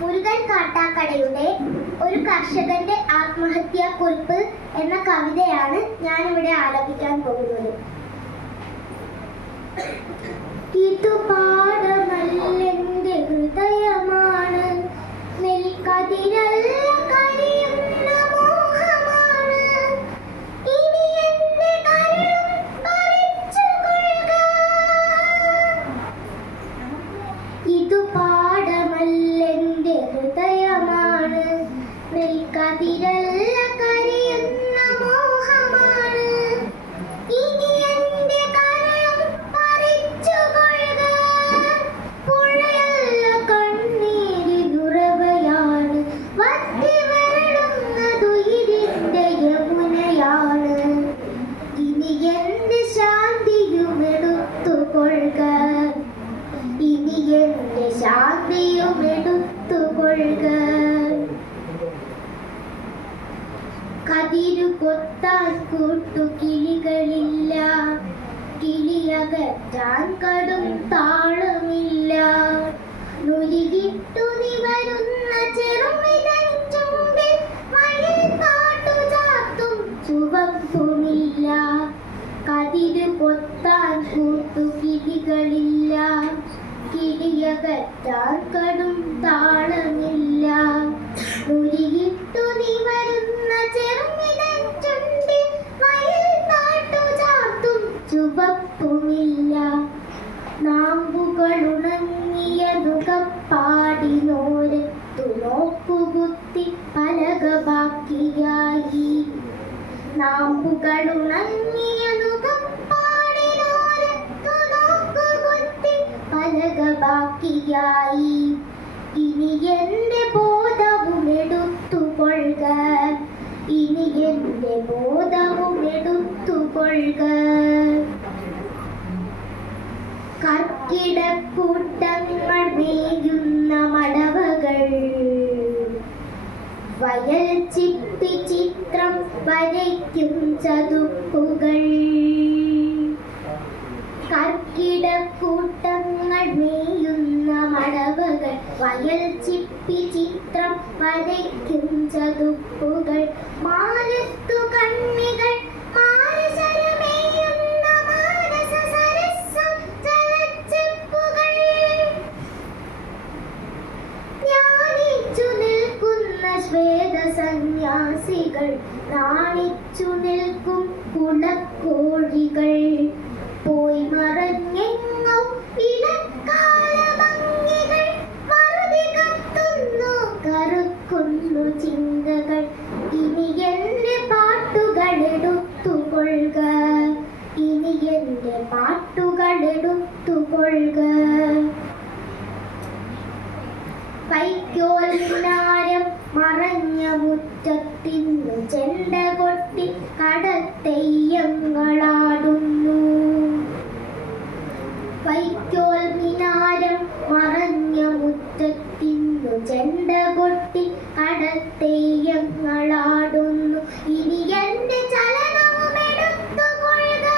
മുരുകൻ കാട്ടാക്കടയുടെ ഒരു കർഷകന്റെ ആത്മഹത്യാക്കുറിപ്പ് എന്ന കവിതയാണ് ഞാനിവിടെ ആലപിക്കാൻ പോകുന്നത്. പാടമല്ലെന്റെ ഹൃദയമാണ്, നെൽക്കതിരല്ല കരിയുന്ന മോഹമാണ്, ഇനി എന്റെ കരളും പറിച്ചുകൊള്ളുക. ഇതു പാടമല്ലെന്റെ ഹൃദയമാണ്, നെൽക്കതിരല്ല കരിയുന്ന മോഹമാണ്, ഇനി എന്റെ കരളും പറിച്ചുകൊള്ളുക. പുഴയല്ല കണ്ണീരിനുറവയാണ്, വറ്റി വരളുന്നതുയിരിന്റെ യമുനയാണ്, ഇനി എന്റെ ശാന്തിയുമെടുത്തുകൊള്ളുക, ഇനി എന്റെ ശാന്തിയുമെടുത്തുകൊള്ളുക. കതിരു കൊത്താൻ കൂട്ടുകിളികളില്ല, കിളിയകറ്റാൻ കടും താളമില്ല, നുരികിട്ടു നിവരുന്ന ചെറുമിതൻ ചുണ്ടിൽ മയിൽ പാട്ടുചാർത്തും ചുവപ്പുമില്ല. കതിരു കൊത്താൻ കൂട്ടുകിളികളില്ല, കിളിയകറ്റാൻ കടും താളമില്ല, നുരികിട്ടു നിവരുന്ന ചെറുമിതൻ ചുണ്ടിൽ മയിൽ പാട്ടുചാർത്തും ചുവപ്പുമില്ല. നാമ്പുകളുണങ്ങിയ നുകപ്പാടിനോരത്തു നോക്കുകുത്തി പലക ബാക്കിയായി, നാമ്പുകളുണങ്ങിയ നുകപ്പാടിനോരത്തു നോക്കുകുത്തി പലക ബാക്കിയായി, ഇനി എന്റെ ബോധവുമെടുത്തുകൊള്ളുക, ഇനി എന്റെ ബോധവുമെടുത്തുകൊള്ളുക. കർക്കിടക്കൂട്ടങ്ങൾ മേയുന്ന മടവകൾ, വയൽ ചിപ്പി ചിത്രം വരയ്ക്കും ചതുപ്പുകൾ. കർക്കിടക്കൂട്ടങ്ങൾ മേയുന്ന മടവകൾ, വയൽ ചിപ്പി ചിത്രം വരയ്ക്കും ചതുപ്പുകൾ. മാനത്തു കണ്ണികൾ മാനസരമേയുന്ന മാനസ സരസം ജലച്ചെപ്പുകൾ. ജ്ഞാനിച്ചു നിൽക്കുന്ന ശ്വേത സന്യാസികൾ, നാണിച്ചു നിൽക്കും കുളക്കോഴികൾ. പോയി മറഞ്ഞെങ്ങോ ഇടക്കാലഭംഗികൾ, വറുതി കത്തുന്നു കറുക്കുന്നു ചിന്തകൾ. ഇനി എന്റെ പാട്ടുകളെടുത്തുകൊള്ളുക, ഇനി എന്റെ പാട്ടുകളെടുത്തുകൊള്ളുക. വൈക്കോൽ മിനാരം മറഞ്ഞ മുറ്റത്തിന്നു ചെണ്ട കൊട്ടി കടത്തെയ്യങ്ങളാടുന്നു. വൈക്കോൽ മിനാരം മറഞ്ഞ മുറ്റത്തിന്നു ചെണ്ട കൊട്ടി കടത്തെയ്യങ്ങളാടുന്നു. ഇനി എന്റെ ചലനവുമെടുത്തുകൊള്ളുക,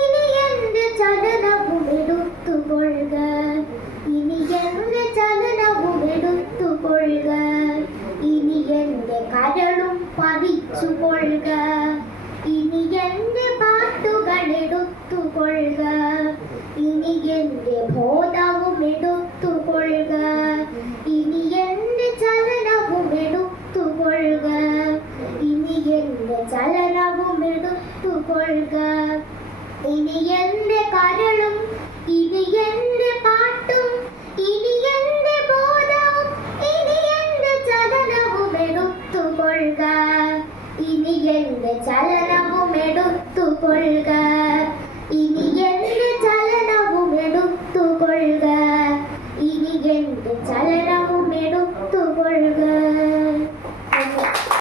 ഇനി എന്റെ ചലനവുമെടുത്തുകൊള്ളുക, ഇനി എന്റെ ചലനവുമെടുത്തുകൊള്ളുക. ഇനി എന്റെ കരളും പറിച്ചുകൊള്ളുക, ഇനി എന്റെ പാട്ടുകളെടുത്തുകൊള്ളുക, ഇനി എന്റെ ബോധവുമെടുത്തുകൊള്ളുക, ഇനി എന്റെ ചലനവുമെടുത്തുകൊള്ളുക, ഇനി എന്റെ ചലനവുമെടുത്തുകൊള്ളുക. ഇനി എന്റെ കരളും, ഇനി എന്റെ പാട്ടും, ഇനി എന്റെ ബോധവും, ഇനി എന്റെ ചലനവുമെടുത്തുകൊള്ളുക, ഇനി എന്റെ ചലനവുമെടുത്തുകൊള്ളുക.